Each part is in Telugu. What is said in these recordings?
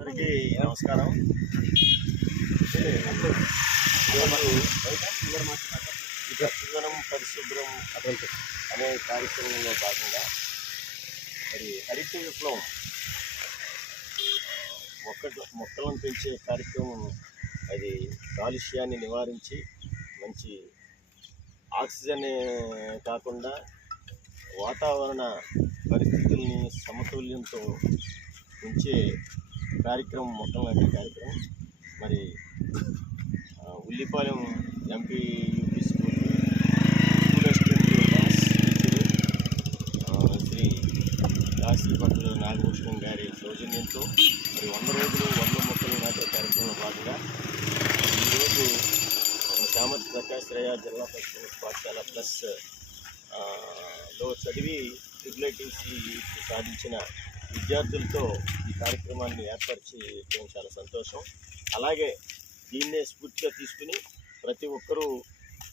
అందరికీ నమస్కారం. పచ్చదనం పరిశుభ్రం అనే కార్యక్రమంలో భాగంగా మరి హరిత విప్లవం మొక్కలను పెంచే కార్యక్రమం అది కాలుష్యాన్ని నివారించి మంచి ఆక్సిజన్ కాకుండా వాతావరణ పరిస్థితుల్ని సమతుల్యంతో ఉంచే కార్యక్రమం మొక్కలు నాటే కార్యక్రమం. మరి ఉల్లిపాలెం MP UP school Shri Kasipatla Nagabhushanam గారి సౌజన్యంతో మరి 100 రోజులు 100 మొక్కలు నాటే కార్యక్రమంలో భాగంగా ఈరోజు శ్యామతి ప్రకాశ్రయ జిల్లా పరిషత్ పాఠశాల ప్లస్ లో చదివి ట్రిపుల్ఐటీసీ సాధించిన విద్యార్థులతో ఈ కార్యక్రమాన్ని ఏర్పరిచడం చాలా సంతోషం. అలాగే దీన్నే స్ఫూర్తిగా తీసుకుని ప్రతి ఒక్కరూ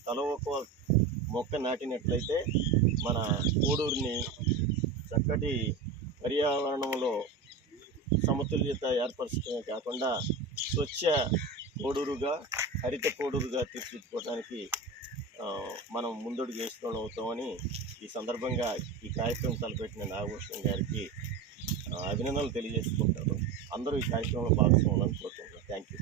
తల ఒక మొక్క నాటినట్లయితే మన కోడూరుని చక్కటి పర్యావరణంలో సమతుల్యత ఏర్పరచడమే కాకుండా స్వచ్ఛ కోడూరుగా హరిత కోడూరుగా తీర్చిదిద్దుకోవడానికి మనం ముందడుగు వేసుకోవడం అవుతామని ఈ సందర్భంగా ఈ కార్యక్రమం తలపెట్టిన నాగభూషణం గారికి అభినందనలు తెలియజేసుకుంటారు. అందరూ ఈ కార్యక్రమంలో భాగస్వాములను కోరుకుంటున్నారు. Thank you.